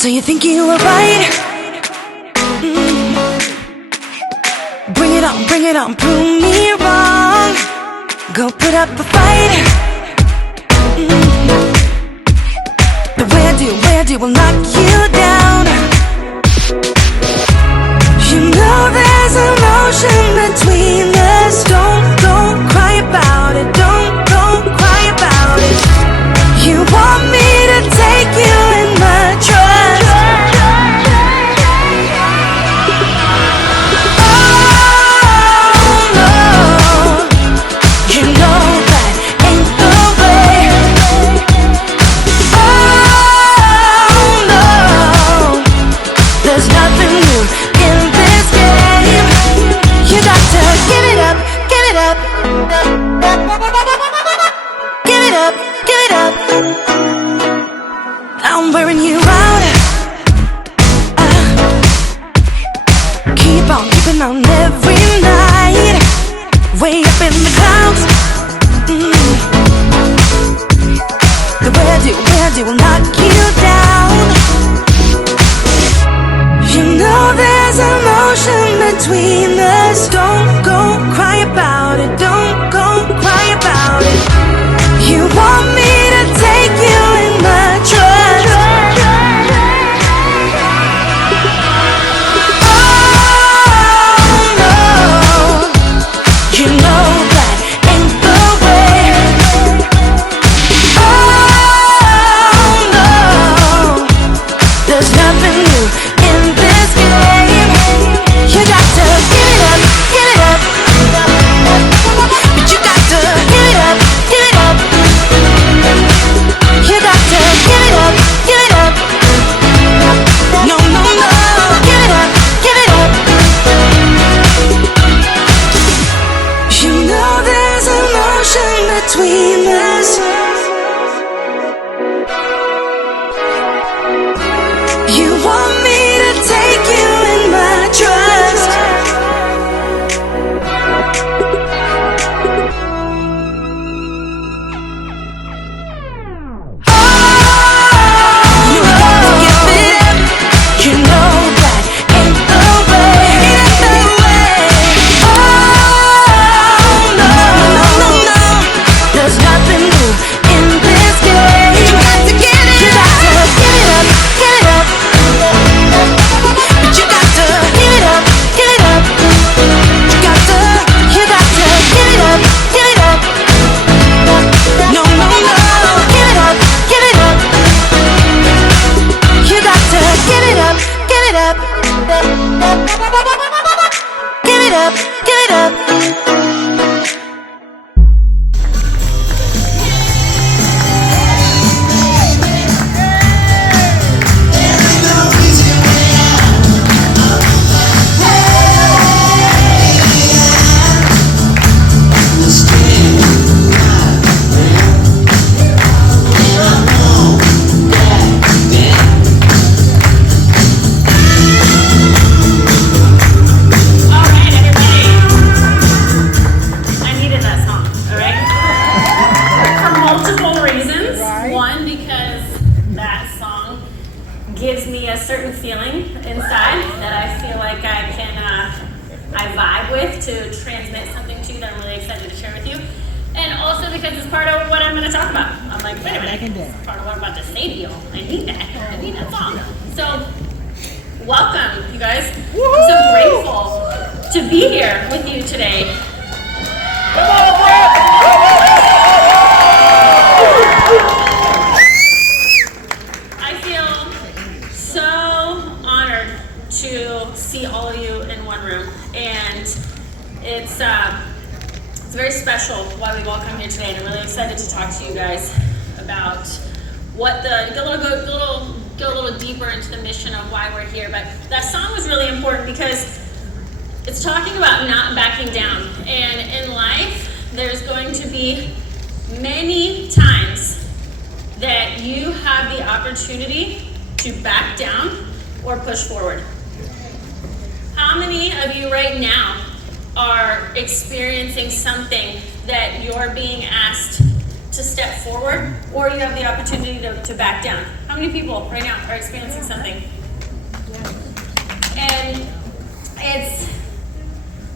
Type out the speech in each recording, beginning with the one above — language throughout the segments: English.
So you think you were right? Bring it on, prove me wrong. Go put up a fight. The way I do will knock you down. You know there's emotion between us. Don't cry about it. Don't cry about it. You want me to take you in my trust. Oh no, you know that ain't the way. Oh no, there's nothing new in this game. You got to give it up, give it up. Give it up, give it up. I'm wearing you out. Keep on keeping on every night. Way up in the clouds. The way I do will knock you down. You know there's emotion between us. Don't go cry about it. Don't go cry about it. You want me to take you in my trust. Oh no, you know that ain't the way. Oh no, there's nothing new in this game. You got to give it up, give it up. But you got to give it up, give it up. You got to give it up, give it up. No, no, no, give it up, give it up. You know there's emotion between us. You want me to take you in my trust. You got to give it up. You know that ain't the way. Oh no, no, no, no. There's nothing new in this game. You got to get it. You got to give it up, give it up. But you got to give it up, give it up. You got to give it up, give it up. No, no, no, give it up, give it up. You got to give it up, give it up. Give it up, give it up. Gives me a certain feeling inside that I feel like I can, I vibe with to transmit something to you that I'm really excited to share with you. And also because it's part of what I'm going to talk about. I'm like, wait a minute, it's part of what I'm about to say to you. I need that song. So, welcome, you guys. I'm so grateful to be here with you today. To see all of you in one room, and it's very special why we've all come here today, and I'm really excited to talk to you guys about what go a little deeper into the mission of why we're here. But that song was really important because it's talking about not backing down, and in life there's going to be many times that you have the opportunity to back down or push forward. How many of you right now are experiencing something that you're being asked to step forward, or you have the opportunity to back down? How many people right now are experiencing something? And it's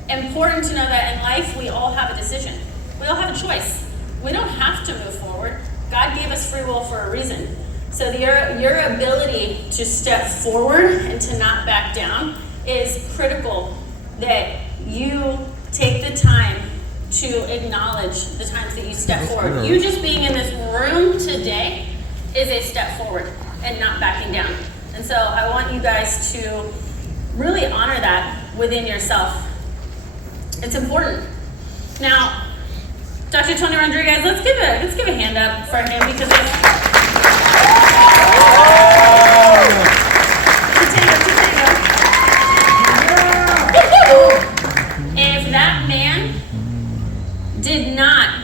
important to know that in life we all have a decision. We all have a choice. We don't have to move forward. God gave us free will for a reason. So your ability to step forward and to not back down is critical, that you take the time to acknowledge the times that you step forward. You just being in this room today is a step forward and not backing down. And so I want you guys to really honor that within yourself. It's important. Now, Dr. Tony Rodriguez, let's give a hand up for him, because if that man did not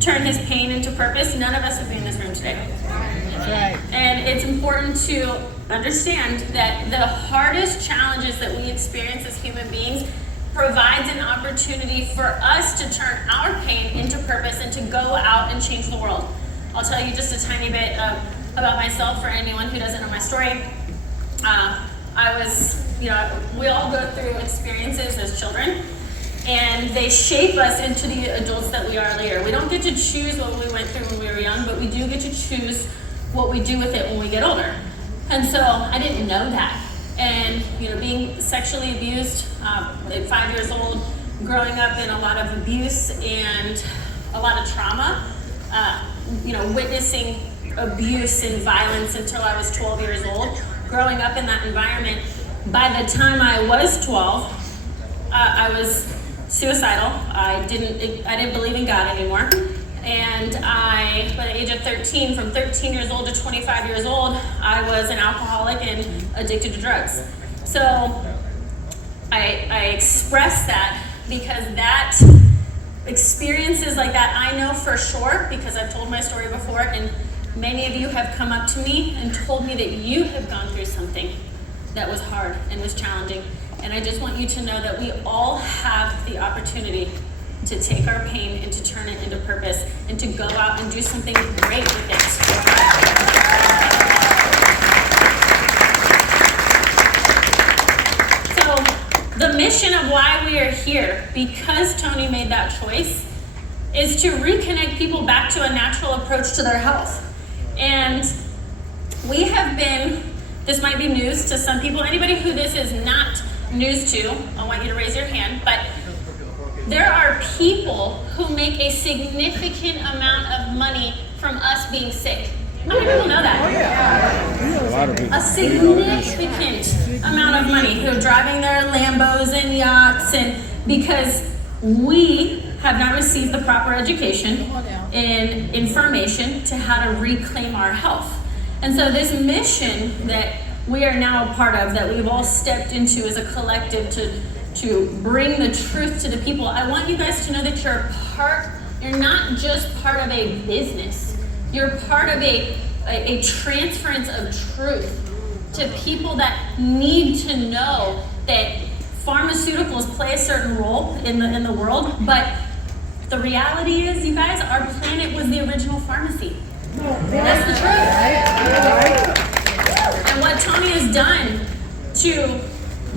turn his pain into purpose, none of us would be in this room today. Right. And it's important to understand that the hardest challenges that we experience as human beings provides an opportunity for us to turn our pain into purpose and to go out and change the world. I'll tell you just a tiny bit about myself for anyone who doesn't know my story. We all go through experiences as children, and they shape us into the adults that we are later. We don't get to choose what we went through when we were young, but we do get to choose what we do with it when we get older. And so I didn't know that. And being sexually abused at 5 years old, growing up in a lot of abuse and a lot of trauma, witnessing abuse and violence until I was 12 years old, growing up in that environment. By the time I was 12, I was suicidal. I didn't believe in God anymore. And by the age of 13, from 13 years old to 25 years old, I was an alcoholic and addicted to drugs. So I express that because that experiences like that, I know for sure, because I've told my story before, and many of you have come up to me and told me that you have gone through something that was hard and was challenging. And I just want you to know that we all have the opportunity to take our pain and to turn it into purpose and to go out and do something great with it. So the mission of why we are here, because Tony made that choice, is to reconnect people back to a natural approach to their health. And we have been, this might be news to some people, anybody who this is not news to, I want you to raise your hand, but there are people who make a significant amount of money from us being sick. How many people know that? A lot of people. A significant amount of money who are driving their Lambos and yachts, and because we have not received the proper education and information to how to reclaim our health. And so this mission that we are now a part of, that we've all stepped into as a collective to bring the truth to the people, I want you guys to know that you're not just part of a business. You're part of a transference of truth to people that need to know that pharmaceuticals play a certain role in the world, but the reality is, you guys, our planet was the original pharmacy. That's the truth. And what Tony has done to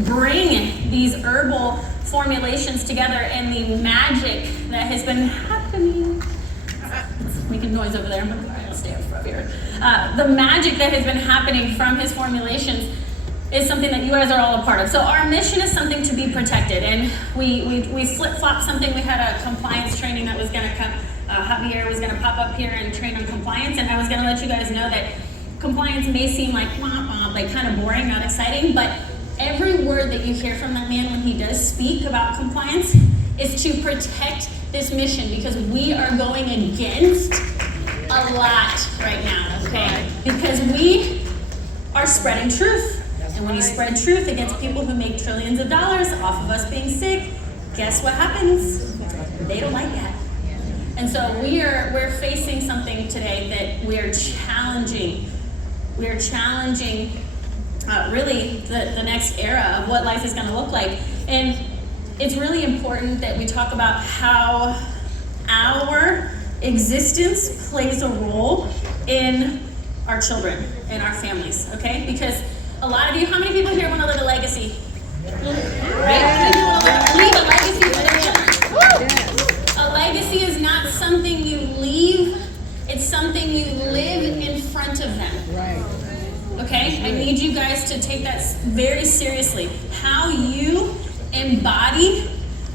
bring these herbal formulations together and the magic that has been happening, it's making noise over there, but I'll stay up here. The magic that has been happening from his formulations is something that you guys are all a part of. So our mission is something to be protected, and we flip-flopped something. We had a compliance training that was gonna come, Happy BEarthday was gonna pop up here and train on compliance, and I was gonna let you guys know that compliance may seem like kind of boring, not exciting, but every word that you hear from that man when he does speak about compliance is to protect this mission, because we are going against a lot right now, okay? Because we are spreading truth. And when you spread truth against people who make trillions of dollars off of us being sick, guess what happens? They don't like that. And so we're facing something today that we're challenging. We're challenging really the next era of what life is going to look like. And it's really important that we talk about how our existence plays a role in our children and our families, okay? Because a lot of you, how many people here want to live a legacy? Right? How many people want to leave a legacy for their children? A legacy is not something you leave, it's something you live in front of them. Right. Okay? I need you guys to take that very seriously. How you embody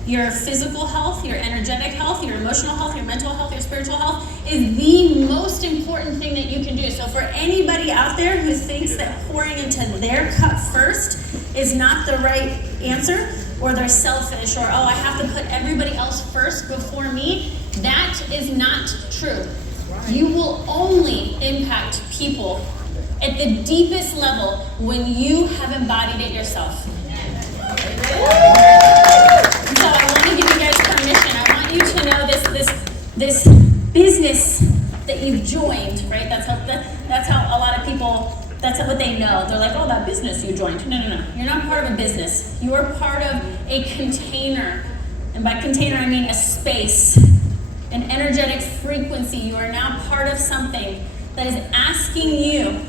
your physical health, your energetic health, your emotional health, your mental health, your spiritual health is the most important thing that you can do. So for anybody out there who thinks that pouring into their cup first is not the right answer, or they're selfish, or I have to put everybody else first before me, that is not true. You will only impact people at the deepest level when you have embodied it yourself. And so I want to give you guys permission. I want you to know this business that you've joined, right? That's how a lot of people, that's what they know. They're like, oh, that business you joined. No. You're not part of a business. You are part of a container. And by container, I mean a space, an energetic frequency. You are now part of something that is asking you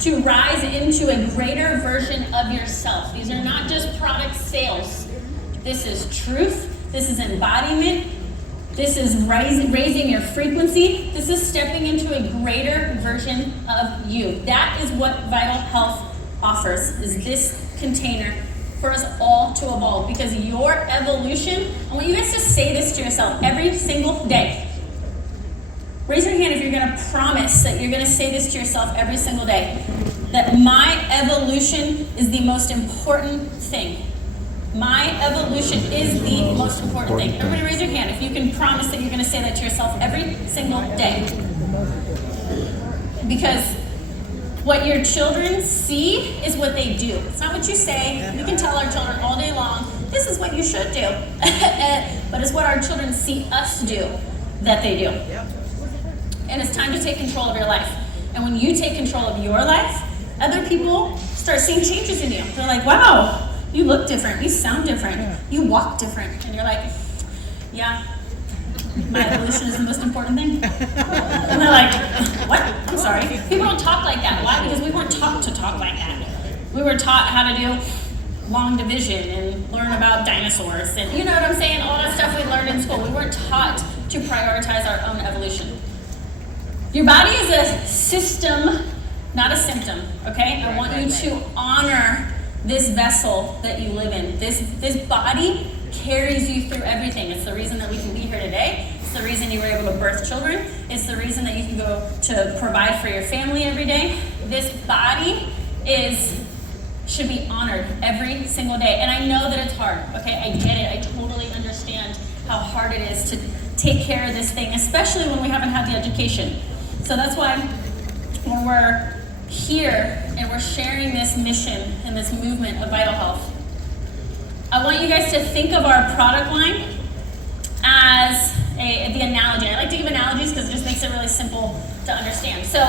to rise into a greater version of yourself. These are not just product sales. This is truth. This is embodiment. This is raising your frequency. This is stepping into a greater version of you. That is what Vital Health offers, is this container for us all to evolve. Because your evolution, I want you guys to say this to yourself every single day. Raise your hand if you're going to promise that you're going to say this to yourself every single day. That my evolution is the most important thing. My evolution is the most important thing. Everybody raise your hand if you can promise that you're going to say that to yourself every single day. Because what your children see is what they do. It's not what you say. We can tell our children all day long, this is what you should do. But it's what our children see us do that they do. And it's time to take control of your life. And when you take control of your life, other people start seeing changes in you. They're like, wow, you look different, you sound different, you walk different. And you're like, yeah, my evolution is the most important thing. And they're like, what? I'm sorry. People don't talk like that. Why? Because we weren't taught to talk like that. We were taught how to do long division and learn about dinosaurs. And you know what I'm saying? All that stuff we learned in school. We weren't taught to prioritize our own evolution. Your body is a system, not a symptom, okay? I want you to honor this vessel that you live in. This body carries you through everything. It's the reason that we can be here today. It's the reason you were able to birth children. It's the reason that you can go to provide for your family every day. This body should be honored every single day. And I know that it's hard, okay? I get it. I totally understand how hard it is to take care of this thing, especially when we haven't had the education. So that's why when we're here and we're sharing this mission and this movement of Vital Health, I want you guys to think of our product line as the analogy. I like to give analogies because it just makes it really simple to understand. So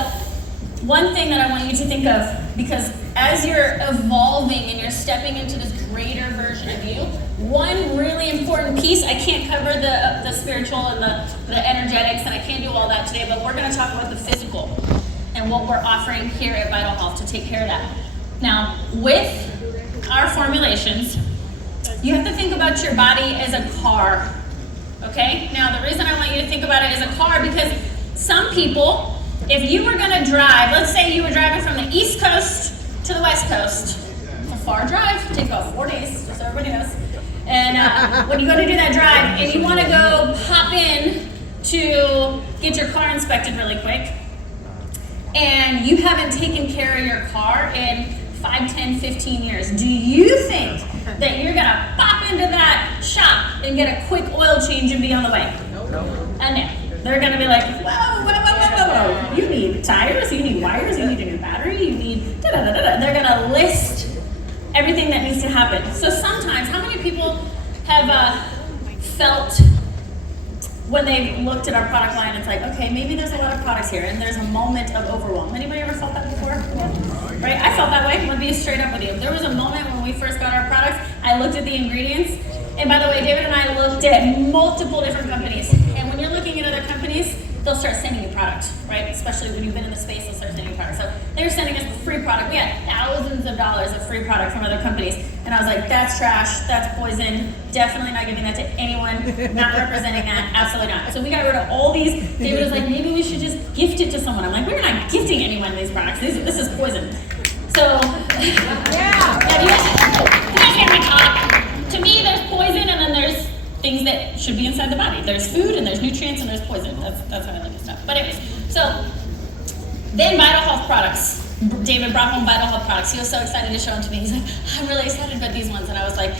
one thing that I want you to think of, because as you're evolving and you're stepping into this greater version of you, one really important piece, I can't cover the spiritual and the energetics, and I can't do all that today, but we're going to talk about the physical and what we're offering here at Vital Health to take care of that. Now, with our formulations, you have to think about your body as a car, okay? Now, the reason I want you to think about it as a car, because some people, if you were going to drive, let's say you were driving from the East Coast to the West Coast, it's a far drive, it takes about 4 days, just so everybody knows. And when you go to do that drive, and you want to go pop in to get your car inspected really quick, and you haven't taken care of your car in 5, 10, 15 years, do you think that you're going to pop into that shop and get a quick oil change and be on the way? And no. They're going to be like, whoa. You need tires, you need wires, you need a new battery, you need da-da-da-da-da. They're going to list everything that needs to happen. So sometimes, how many people have felt when they looked at our product line, it's like, okay, maybe there's a lot of products here, and there's a moment of overwhelm. Anybody ever felt that before? Right? I felt that way. I'm going to be straight up with you. There was a moment when we first got our products, I looked at the ingredients, and by the way, David and I looked at multiple different companies, and when you're looking at other companies, they'll start sending you product, right? Especially when you've been in the space, they'll start sending you product. So they were sending us free product. We had thousands of dollars of free product from other companies. And I was like, that's trash, that's poison, definitely not giving that to anyone, not representing that, absolutely not. So we got rid of all these. David was like, maybe we should just gift it to someone. I'm like, we're not gifting anyone these products. This is poison. So, yeah, you guys hear me talk. To me, there's poison, and then there's things that should be inside the body. There's food, and there's nutrients, and there's poison. That's how I like this stuff. But anyways, so then Vital Health products. David brought home Vital Health products. He was so excited to show them to me. He's like, I'm really excited about these ones. And I was like,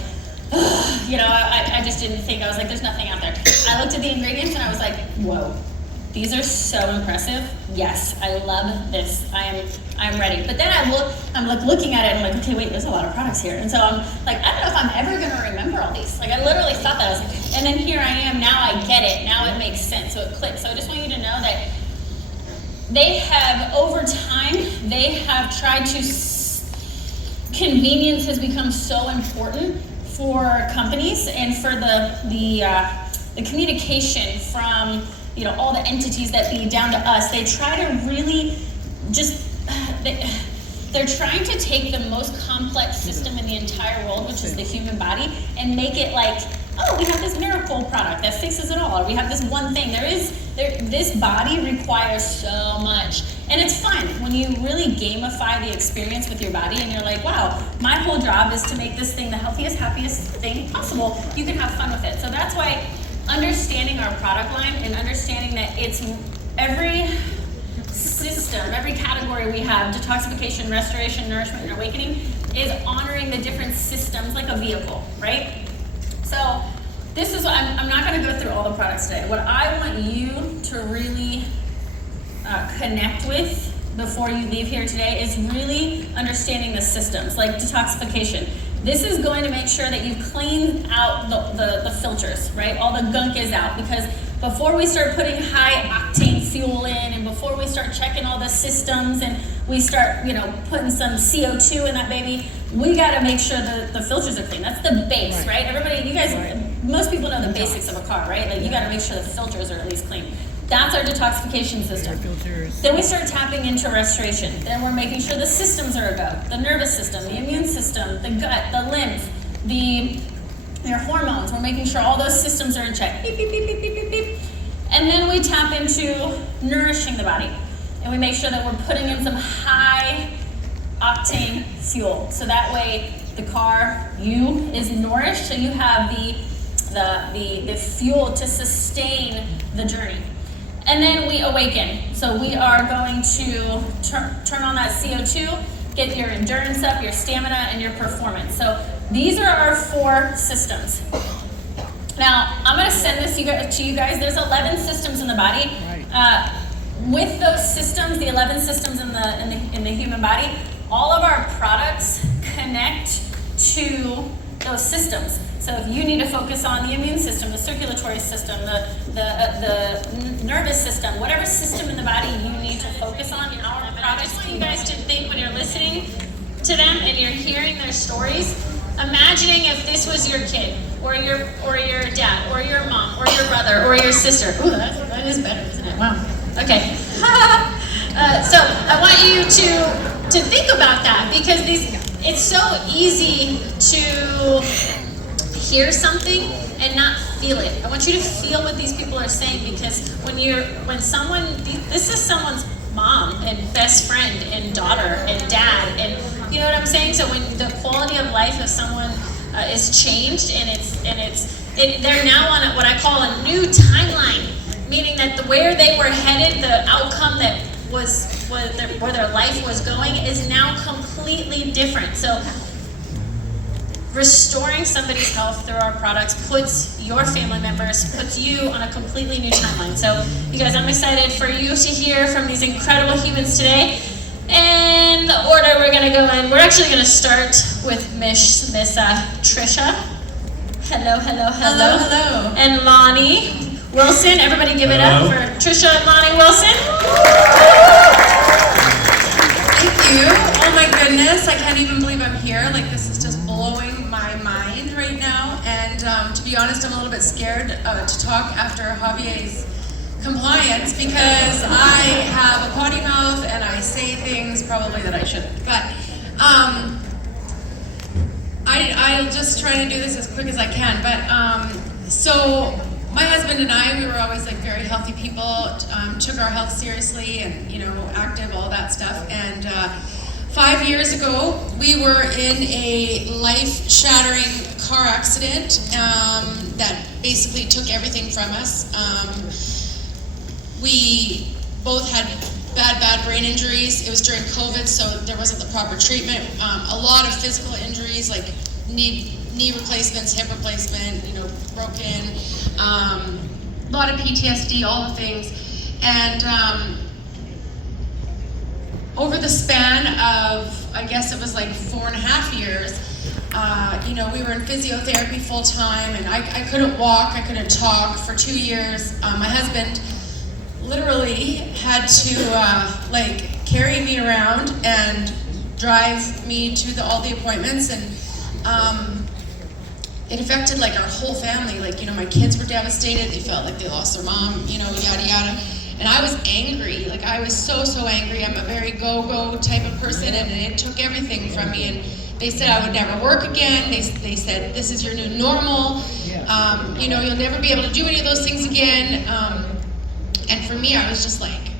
you know, I just didn't think. I was like, there's nothing out there. I looked at the ingredients, and I was like, whoa. These are so impressive. Yes, I love this. I'm ready. But then I'm like looking at it and I'm like, okay, wait, there's a lot of products here. And so I'm like, I don't know if I'm ever gonna remember all these. Like I literally thought that. I was like, and then here I am, now I get it. Now it makes sense. So it clicks. So I just want you to know that they have, over time, they have tried to, convenience has become so important for companies and for the communication from, you know, all the entities that be down to us. They try to really just, they're trying to take the most complex system in the entire world, which is the human body, and make it like, oh, we have this miracle product that fixes it all, or we have this one thing. This body requires so much. And it's fun when you really gamify the experience with your body and you're like, wow, my whole job is to make this thing the healthiest, happiest thing possible. You can have fun with it. So that's why understanding our product line and understanding that it's every system, every category we have, detoxification, restoration, nourishment, and awakening, is honoring the different systems like a vehicle, right? So this is, I'm not gonna go through all the products today. What I want you to really connect with before you leave here today is really understanding the systems, like detoxification. This is going to make sure that you've cleaned out the filters, right? All the gunk is out, because before we start putting high octane fuel in, and before we start checking all the systems, and we start, you know, putting some CO2 in that baby, we gotta make sure the filters are clean. That's the base, right? Everybody, you guys, most people know the basics of a car, right? Like you gotta make sure the filters are at least clean. That's our detoxification system. Then we start tapping into restoration. Then we're making sure the systems are a go. The nervous system, the immune system, the gut, the lymph, your hormones. We're making sure all those systems are in check. Beep, beep, beep, beep, beep, beep, beep. And then we tap into nourishing the body. And we make sure that we're putting in some high octane fuel. So that way the car, you, is nourished, so you have the fuel to sustain the journey. And then we awaken. So we are going to turn on that CO2, get your endurance up, your stamina, and your performance. So these are our 4 systems. Now, I'm gonna send this to you guys. There's 11 systems in the body. With those systems, the 11 systems in the human body, all of our products connect to those systems. So if you need to focus on the immune system, the circulatory system, the nervous system, whatever system in the body you need to focus on, our products. I just want you guys to think when you're listening to them and you're hearing their stories, imagining if this was your kid, or your dad, or your mom, or your brother, or your sister. Ooh, that is better, isn't it? Wow. Okay. So I want you to think about that, because it's so easy to hear something and not feel it. I want you to feel what these people are saying, because this is someone's mom and best friend and daughter and dad, and you know what I'm saying? So when the quality of life of someone is changed, and they're now on what I call a new timeline, meaning that where they were headed, the outcome that was where their life was going, is now completely different. So restoring somebody's health through our products puts your family members, puts you on a completely new timeline. So you guys, I'm excited for you to hear from these incredible humans today. And the order we're gonna go in, we're actually gonna start with Miss Trisha. Hello. And Lonnie Wilson. Everybody give it up for Trisha and Lonnie Wilson. Thank you. Oh my goodness, I can't even believe I'm here. Like, this is just blowing my mind right now. And to be honest, I'm a little bit scared to talk after Javier's compliance because I have a potty mouth and I say things probably that I shouldn't. But I'll just try to do this as quick as I can. But so my husband and I, we were always like very healthy people, took our health seriously and, you know, active, all that stuff. And 5 years ago, we were in a life-shattering car accident that basically took everything from us. We both had bad brain injuries. It was during COVID, so there wasn't the proper treatment. A lot of physical injuries, like knee replacements, hip replacement, you know, broken. A lot of PTSD, all the things. And over the span of, I guess it was like 4.5 years, you know, we were in physiotherapy full time, and I couldn't walk, I couldn't talk for 2 years. My husband literally had to like carry me around and drive me to all the appointments, and it affected like our whole family. Like, you know, my kids were devastated. They felt like they lost their mom, you know, yada yada. And I was angry. Like, I was so angry. I'm a very go type of person, and it took everything from me. And they said I would never work again. They said, this is your new normal. You know, you'll never be able to do any of those things again. And for me, I was just like,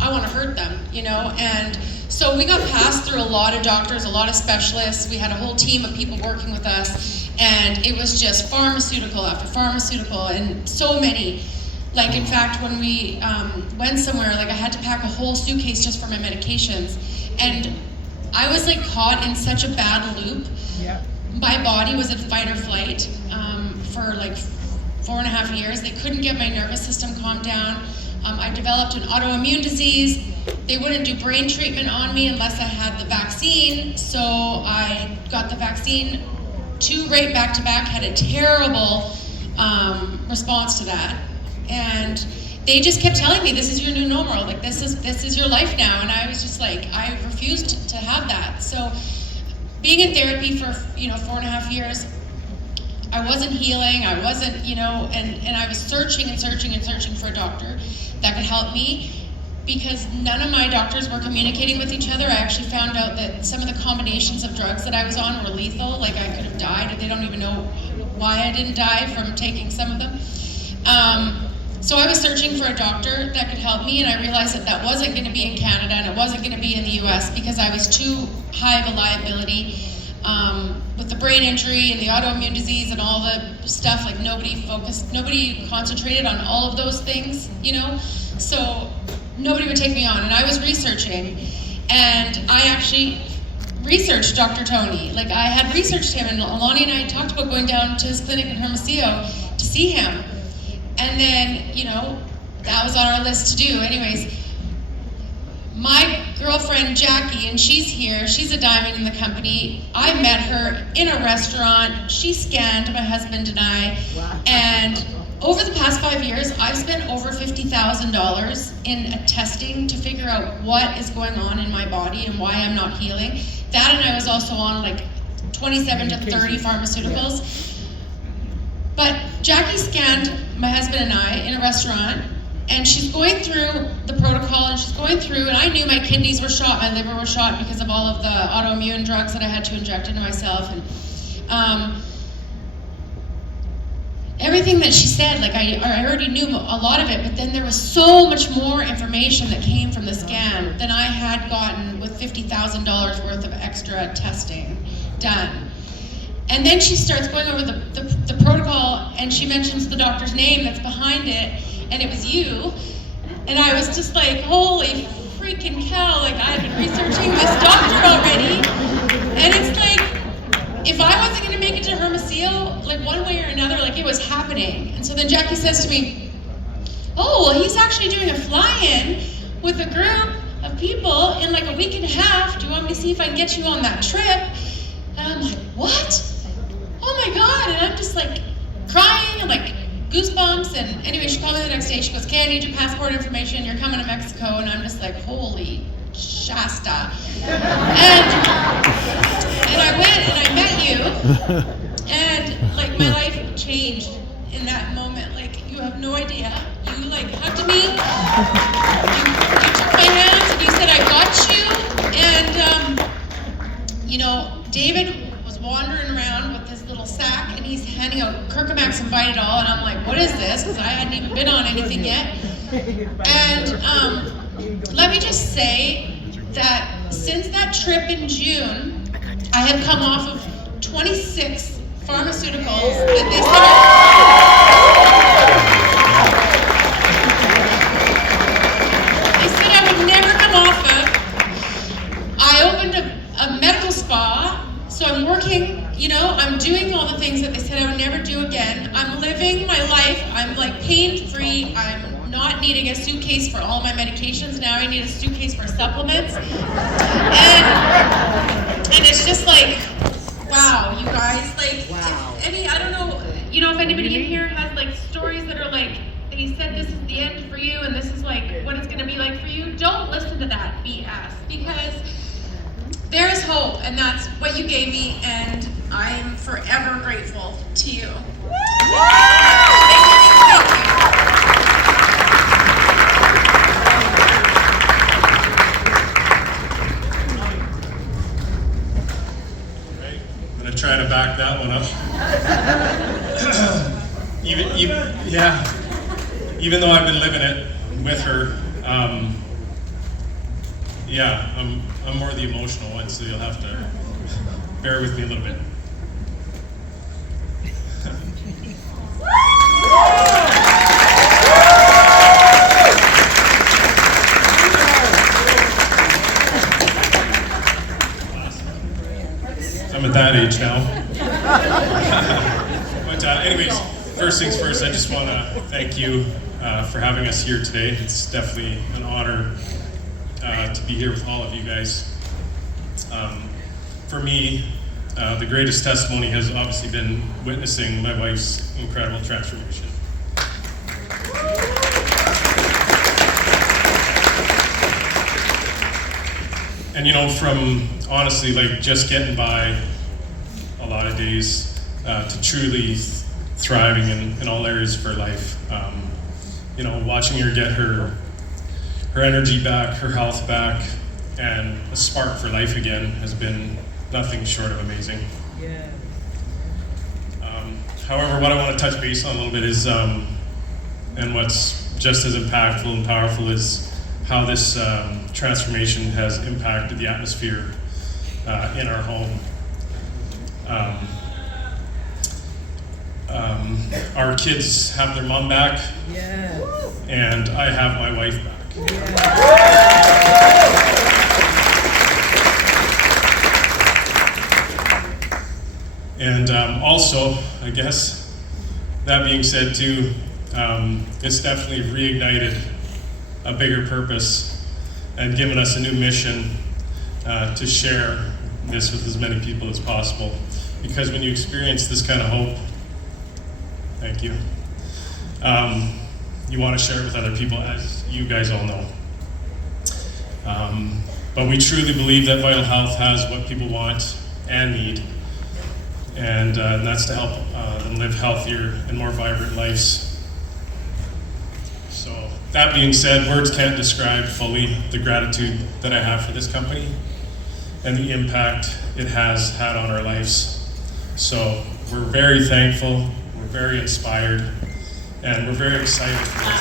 I want to hurt them, you know? And so we got passed through a lot of doctors, a lot of specialists. We had a whole team of people working with us, and it was just pharmaceutical after pharmaceutical, and so many. Like, in fact, when we went somewhere, like, I had to pack a whole suitcase just for my medications. And I was like caught in such a bad loop. Yeah. My body was in fight or flight for like 4.5 years. They couldn't get my nervous system calmed down. I developed an autoimmune disease. They wouldn't do brain treatment on me unless I had the vaccine. So I got the vaccine 2 right back to back, had a terrible response to that. And they just kept telling me, this is your new normal, like this is your life now. And I was just like, I refused to have that. So being in therapy for, you know, 4.5 years, I wasn't healing, I wasn't, you know, and I was searching for a doctor that could help me, because none of my doctors were communicating with each other. I actually found out that some of the combinations of drugs that I was on were lethal. Like, I could have died, and they don't even know why I didn't die from taking some of them. So I was searching for a doctor that could help me, and I realized that that wasn't going to be in Canada, and it wasn't going to be in the US, because I was too high of a liability. With the brain injury and the autoimmune disease and all the stuff, like nobody concentrated on all of those things, you know? So nobody would take me on, and I was researching, and I actually researched Dr. Tony. Like, I had researched him, and Lonnie and I talked about going down to his clinic in Hermosillo to see him. And then, you know, that was on our list to do. Anyways, my girlfriend Jackie, and she's here, she's a diamond in the company. I met her in a restaurant. She scanned my husband and I. And over the past 5 years, I've spent over $50,000 in testing to figure out what is going on in my body and why I'm not healing. That, and I was also on like 27 to 30 pharmaceuticals. But Jackie scanned my husband and I in a restaurant, and she's going through the protocol, and she's going through, and I knew my kidneys were shot, my liver was shot because of all of the autoimmune drugs that I had to inject into myself. And everything that she said, like I already knew a lot of it, but then there was so much more information that came from the scan than I had gotten with $50,000 worth of extra testing done. And then she starts going over the protocol, and she mentions the doctor's name that's behind it, and it was you. And I was just like, holy freaking cow, like, I've been researching this doctor already. And it's like, if I wasn't gonna make it to Hermosillo, like one way or another, like it was happening. And so then Jackie says to me, oh, well, he's actually doing a fly-in with a group of people in like a week and a half. Do you want me to see if I can get you on that trip? And I'm like, what? Oh my God, and I'm just like crying and like goosebumps. And anyway, she called me the next day. She goes, okay, I need your passport information. You're coming to Mexico. And I'm just like, holy Shasta. And I went and I met you. And like my life changed in that moment. Like, you have no idea. You You like hugged me. You took my hands and you said, I got you. And, you know, David was wandering around with this little sack and he's handing out Kirkamax Invite It All. And I'm like, what is this? Because I hadn't even been on anything yet. And let me just say that since that trip in June, I have come off of 26 pharmaceuticals that they said I would never come off of. I opened a medical spa, so I'm working, you know, I'm doing all the things that they said I would never do again. I'm living my life, I'm like pain-free, I'm not needing a suitcase for all my medications, now I need a suitcase for supplements. And it's just like, wow, you guys, like, wow. I mean, I don't know, you know, if anybody in here has like stories that are like, they said this is the end for you and this is like what it's gonna be like for you, don't listen to that BS, because there is hope, and that's what you gave me, and I'm forever grateful to you. Try to back that one up. Even though I've been living it with her, I'm more the emotional one, so you'll have to bear with me a little bit. I'm at that age now. But anyways, first things first, I just want to thank you for having us here today. It's definitely an honor to be here with all of you guys. For me, the greatest testimony has obviously been witnessing my wife's incredible transformation. And you know, from honestly like just getting by a lot of days to truly thriving in all areas of her life, you know, watching her get her energy back, her health back, and a spark for life again has been nothing short of amazing. Yeah. However, what I want to touch base on a little bit is, and what's just as impactful and powerful is how this transformation has impacted the atmosphere in our home. Our kids have their mom back, Yes. and I have my wife back. And also, I guess, that being said too, it's definitely reignited a bigger purpose and given us a new mission to share this with as many people as possible. Because when you experience this kind of hope, thank you, you want to share it with other people, as you guys all know. But we truly believe that Vital Health has what people want and need, and that's to help them live healthier and more vibrant lives. So that being said, words can't describe fully the gratitude that I have for this company and the impact it has had on our lives. So we're very thankful, we're very inspired, and we're very excited for this.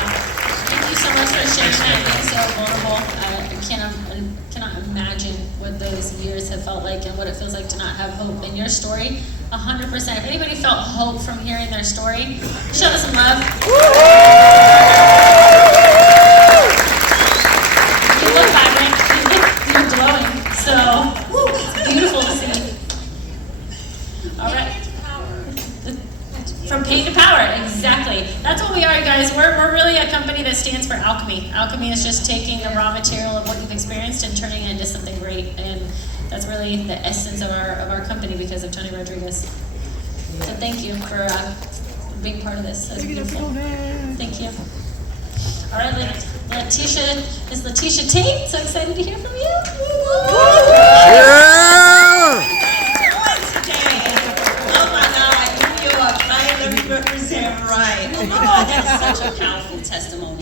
Thank you so much for sharing that and being so vulnerable. I cannot imagine what those years have felt like and what it feels like to not have hope. In your story, 100%. If anybody felt hope from hearing their story, show us some love. You look vibrant. You're glowing. So it's beautiful to see. All right. From pain to power, exactly. That's what we are, you guys. We're really a company that stands for alchemy. Alchemy is just taking the raw material of what you've experienced and turning it into something great. And that's really the essence of our company because of Tony Rodriguez. So thank you for being part of this. That's beautiful. Thank you. All right, Leteisha, is Leteisha Tate. So excited to hear from you. Represent right. Oh, that is such a powerful testimony.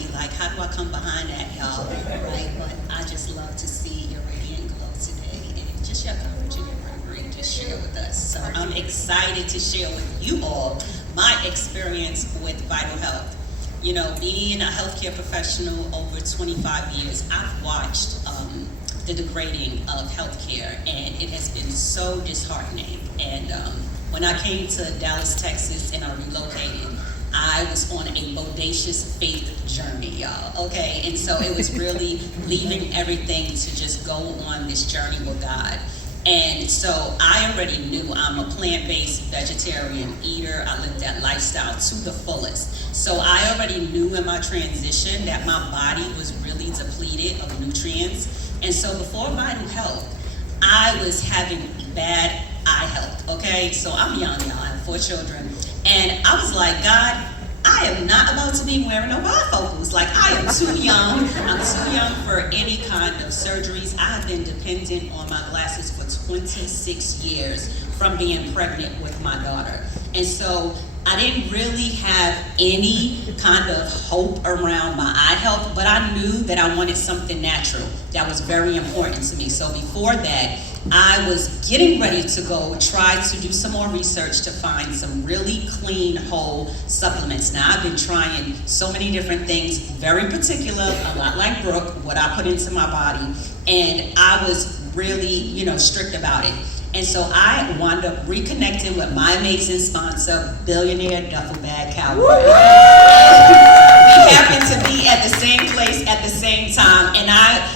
share with us. So I'm excited to share with you all my experience with Vital Health. You know, being a healthcare professional over 25 years, I've watched the degrading of healthcare, and it has been so disheartening. And when I came to Dallas, Texas, and I relocated, I was on a bodacious faith journey, y'all, okay? And so it was really leaving everything to just go on this journey with God. And so I already knew I'm a plant-based vegetarian eater. I lived that lifestyle to the fullest. So I already knew in my transition that my body was really depleted of nutrients. And so before Vital Health, I was having bad eye health, okay? So I'm young, y'all, I have 4 children. And I was like, God, I am not about to be wearing no bifocals. Like, I am too young. I'm too young for any kind of surgeries. I've been dependent on my glasses for 26 years from being pregnant with my daughter. And so I didn't really have any kind of hope around my eye health, but I knew that I wanted something natural. That was very important to me. So before that, I was getting ready to go try to do some more research to find some really clean, whole supplements. Now, I've been trying so many different things, very particular, a lot like Brooke, what I put into my body, and I was really, strict about it. And so I wound up reconnecting with my amazing sponsor, Billionaire Duffel Bag Cowboy. We happened to be at the same place at the same time, and I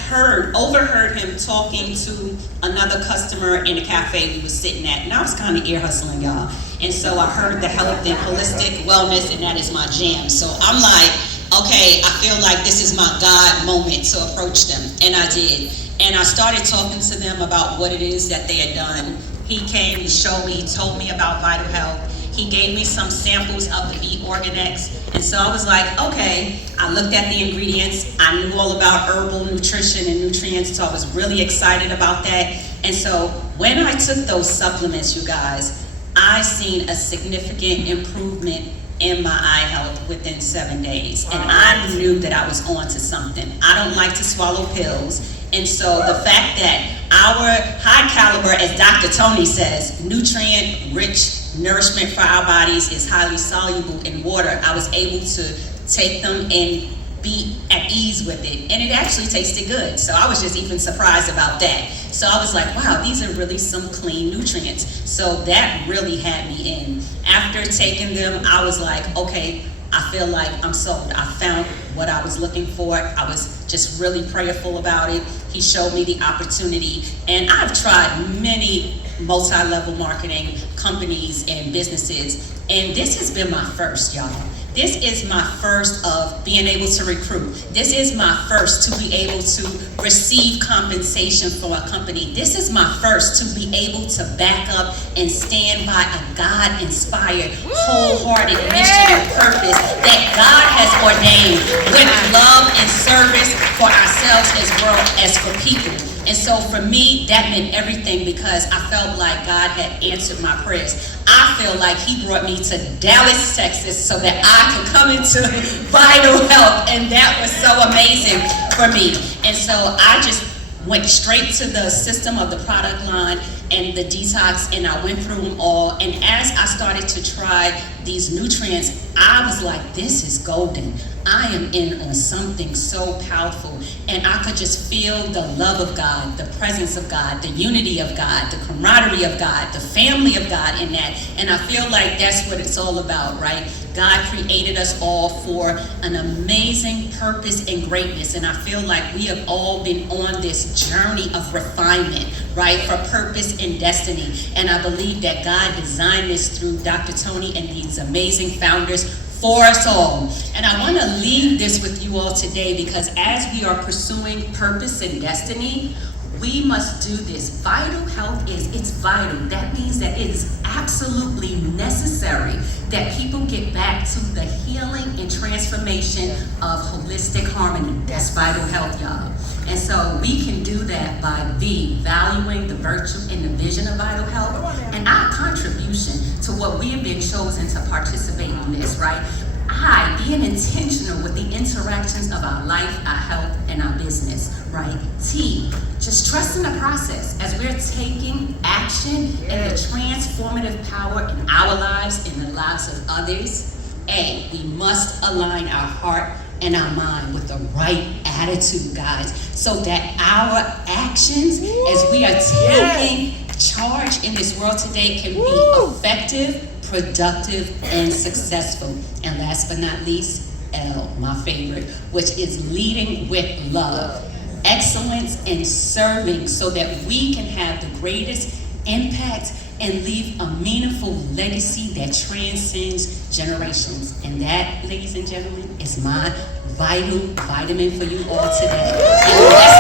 overheard him talking to another customer in a cafe we were sitting at, and I was kind of ear hustling, y'all. And so I heard the health and holistic wellness, and that is my jam. So I'm like, okay, I feel like this is my God moment to approach them, and I did. And I started talking to them about what it is that they had done. He came, he showed me, he told me about Vital Health. He gave me some samples of the B Organics. And so I was like, okay, I looked at the ingredients. I knew all about herbal nutrition and nutrients, so I was really excited about that. And so when I took those supplements, you guys, I seen a significant improvement in my eye health within 7 days. And I knew that I was on to something. I don't like to swallow pills. And so the fact that our high caliber, as Dr. Tony says, nutrient-rich nourishment for our bodies is highly soluble in water, I was able to take them and be at ease with it. And it actually tasted good. So I was just even surprised about that. So I was like, wow, these are really some clean nutrients. So that really had me in. After taking them, I was like, okay, I feel like I'm sold. I found what I was looking for. I was just really prayerful about it. He showed me the opportunity. And I've tried many multi-level marketing companies and businesses. And this has been my first, y'all. This is my first of being able to recruit. This is my first to be able to receive compensation from a company. This is my first to be able to back up and stand by a God-inspired, wholehearted mission and purpose that God has ordained with love and service for ourselves as well as for people. And so for me, that meant everything because I felt like God had answered my prayers. I feel like he brought me to Dallas, Texas so that I could come into Vital Health, and that was so amazing for me. And so I just went straight to the system of the product line and the detox, and I went through them all. And as I started to try these nutrients, I was like, this is golden. I am in on something so powerful. And I could just feel the love of God, the presence of God, the unity of God, the camaraderie of God, the family of God in that. And I feel like that's what it's all about, right? God created us all for an amazing purpose and greatness. And I feel like we have all been on this journey of refinement, right? For purpose and destiny. And I believe that God designed this through Dr. Tony and these amazing founders for us all. And I want to leave this with you all today because as we are pursuing purpose and destiny, we must do this. Vital health it's vital. That means that it is absolutely necessary that people get back to the healing and transformation of holistic harmony. That's vital health, y'all. And so we can do that by valuing the virtue and the vision of vital health and our contribution to what we have been chosen to participate in this, right? I, being intentional with the interactions of our life, our health, and our business, right? T, just trusting the process as we're taking action and the transformative power in our lives and the lives of others. A, we must align our heart and our mind with the right attitude, guys, so that our actions as we are taking charge in this world today can be effective, productive, and successful. And last but not least, L, my favorite, which is leading with love, excellence, and serving so that we can have the greatest impact and leave a meaningful legacy that transcends generations. And that, ladies and gentlemen, is my vital vitamin for you all today. And let's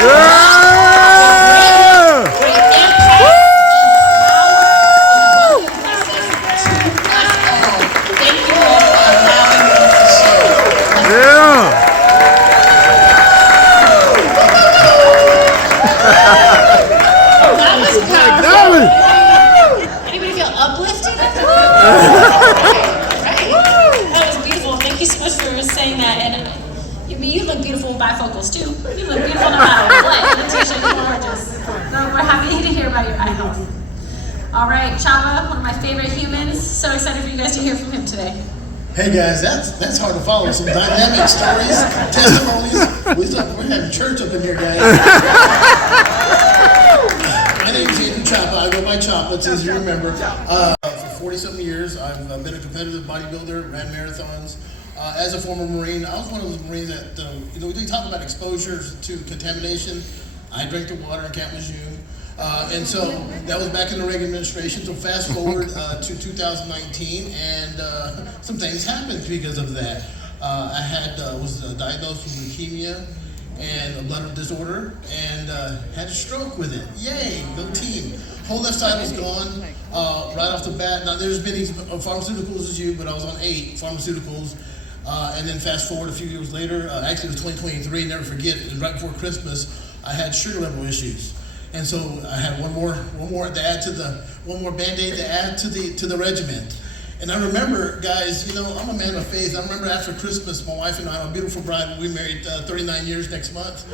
go out. Great impact. Thank you all for allowing me to share. That was powerful. Anybody feel uplifted after that? Right. That was beautiful. Thank you so much for saying that. And I mean, you look beautiful with bifocals too. You look beautiful no matter what. Leteisha, you're gorgeous. So we're happy to hear about your eye health. All right, Chapa, one of my favorite humans. So excited for you guys to hear from him today. Hey guys, that's hard to follow. Some dynamic stories, testimonies. We're having church up in here, guys. My name is Andrew Chapa. I go by Chapa, it's easy to remember. For 40-something years, I've been a competitive bodybuilder, ran marathons. As a former Marine, I was one of those Marines that, we talk about exposures to contamination. I drank the water in Camp Lejeune. And so that was back in the Reagan administration. So fast forward to 2019, and some things happened because of that. I was diagnosed with leukemia and a blood disorder, and had a stroke with it. Yay, go team! Whole left side was gone right off the bat. Now there's many pharmaceuticals as you, but I was on 8 pharmaceuticals. And then fast forward a few years later, actually it was 2023. Never forget, it was right before Christmas. I had sugar level issues. And so I had one more Band-Aid to add to the regiment. And I remember, guys, I'm a man of faith. I remember after Christmas, my wife and I, my beautiful bride, we married 39 years next month.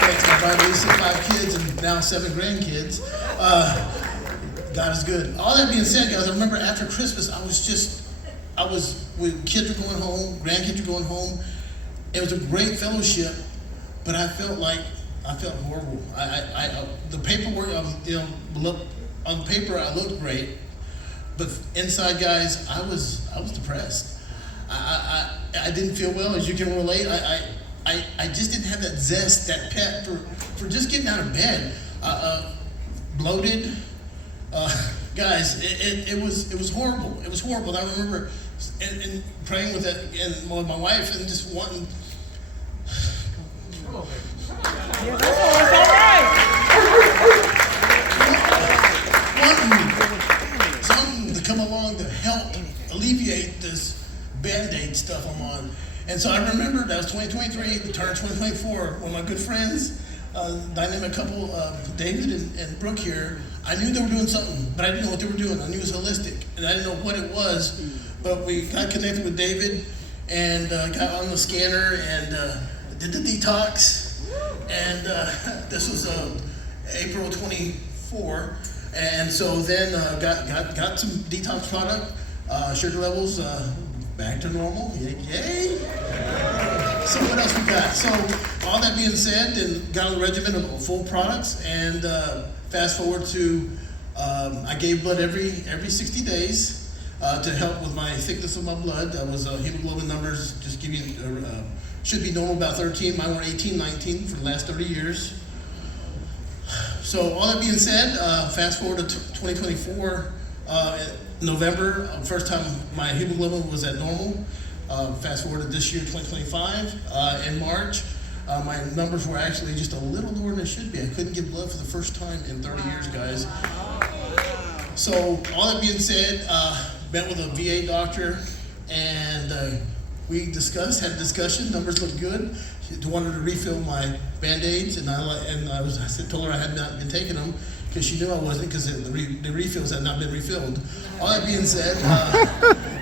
Thanks, my bride, Lisa, 5 kids and now 7 grandkids. God is good. All that being said, guys, I remember after Christmas, kids were going home, grandkids were going home. It was a great fellowship. But I felt horrible. The paperwork, on paper I looked great, but inside, guys, I was depressed. I didn't feel well, as you can relate. I just didn't have that zest, that pep for just getting out of bed. Bloated, guys. It was horrible. It was horrible. And I remember and praying with it and with my wife and just wanting. Something to come along to help alleviate this Band-Aid stuff I'm on. And so I remember that was 2023, turned 2024, when my good friends, dynamic couple, David and Brooke here, I knew they were doing something, but I didn't know what they were doing. I knew it was holistic, and I didn't know what it was, but we got connected with David and got on the scanner and did the detox. And this was April 24, and so then got some detox product, sugar levels back to normal. Yay! So what else we got? So all that being said, then got on the regimen of full products, and fast forward to I gave blood every 60 days to help with my thickness of my blood. That was hemoglobin numbers. Just give you. Should be normal about 13. Mine were 18, 19 for the last 30 years. So all that being said, fast forward to 2024, November, first time my hemoglobin was at normal. Fast forward to this year, 2025, in March, my numbers were actually just a little lower than they should be. I couldn't give blood for the first time in 30 years, guys. So all that being said, met with a VA doctor, and we had a discussion, numbers look good. wanted to refill my Band-Aids, and I told her I had not been taking them because she knew I wasn't, because the refills had not been refilled. All that being said,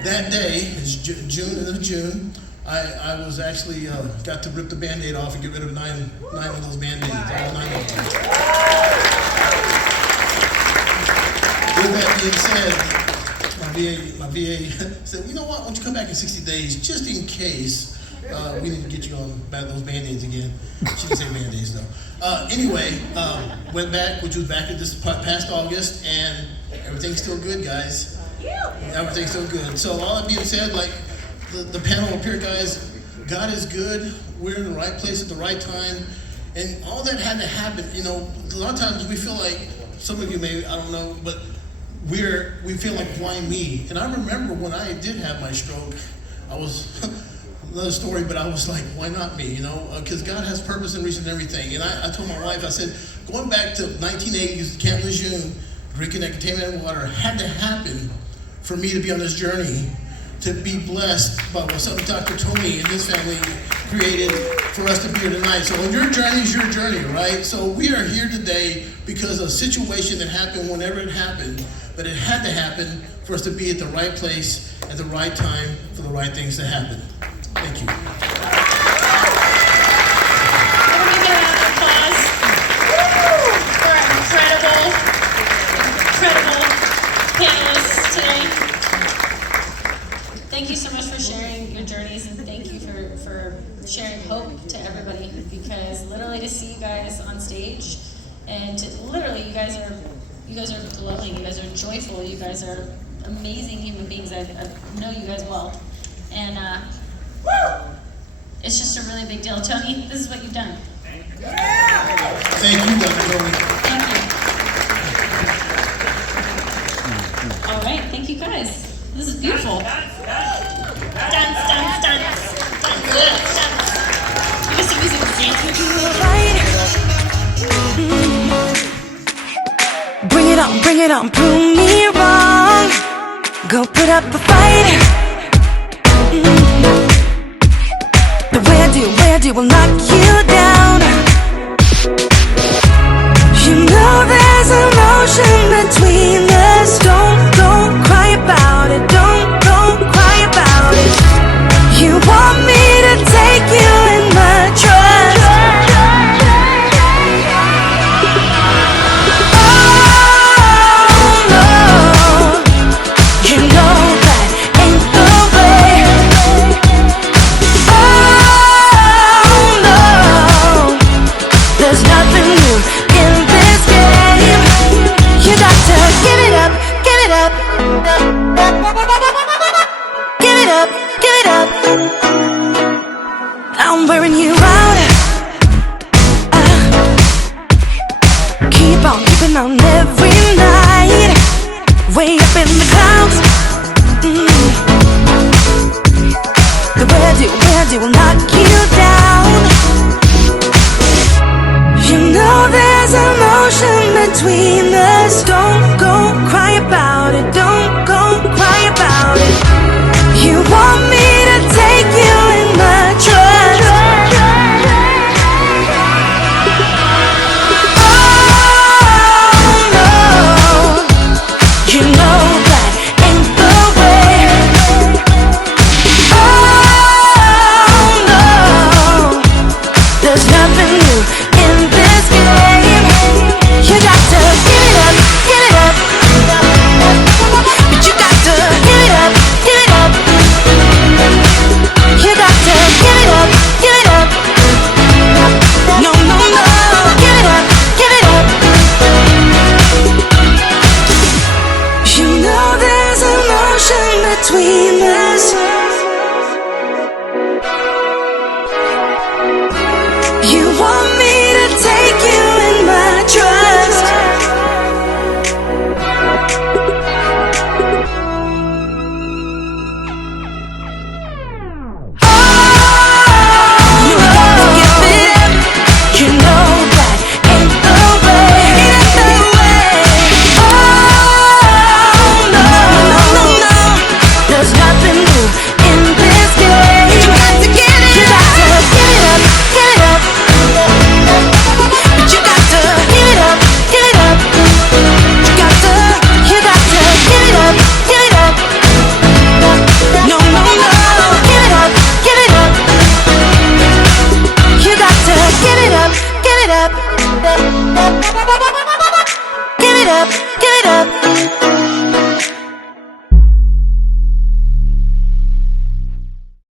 that day, it's June of June, I was actually got to rip the Band-Aid off and get rid of nine of those Band-Aids. All 9 of them. With that being said, my VA said, you know what, why don't you come back in 60 days, just in case we need to get you on those Band-Aids again. She didn't say Band-Aids though. Anyway, went back, which was back in this past August, and everything's still good, guys. Everything's still good. So all that being said, like the panel up here, guys, God is good. We're in the right place at the right time. And all that had to happen, you know, a lot of times we feel like, some of you may, I don't know, but we feel like, why me? And I remember when I did have my stroke, I was, another story, but I was like, why not me, you know? Because God has purpose and reason and everything. And I told my wife, I said, going back to 1980s, Camp Lejeune, drinking that contaminated water had to happen for me to be on this journey, to be blessed by what something Dr. Tony and his family created for us to be here tonight. So when your journey is your journey, right? So we are here today because of a situation that happened whenever it happened, but it had to happen for us to be at the right place at the right time for the right things to happen. Thank you. Give a round of applause for our incredible panelists today. Thank you so much for sharing your journeys, and thank you for sharing hope to everybody, because literally to see you guys on stage, and literally you guys are glowing, you guys are joyful, you guys are amazing human beings. I know you guys well, and it's just a really big deal. Tony, this is what you've done. Thank you, Dr. Tony. Thank you. All right, thank you guys. This is beautiful. Dance. You can sing music with dance. Bring it on, prove me wrong. Go put up a fight. The where do will knock you down. You know there's emotion between us. Don't cry about it. Don't cry about it. You want me to take you in my trust. Oh no, you know that ain't the way. Oh no, there's nothing new in this game. You got to give it up, give it up. Give it up, give it up. I'm wearing you out. Keep on keeping on every night. Way up in the clouds. The where do will knock you down. You know there's emotion between us. Don't go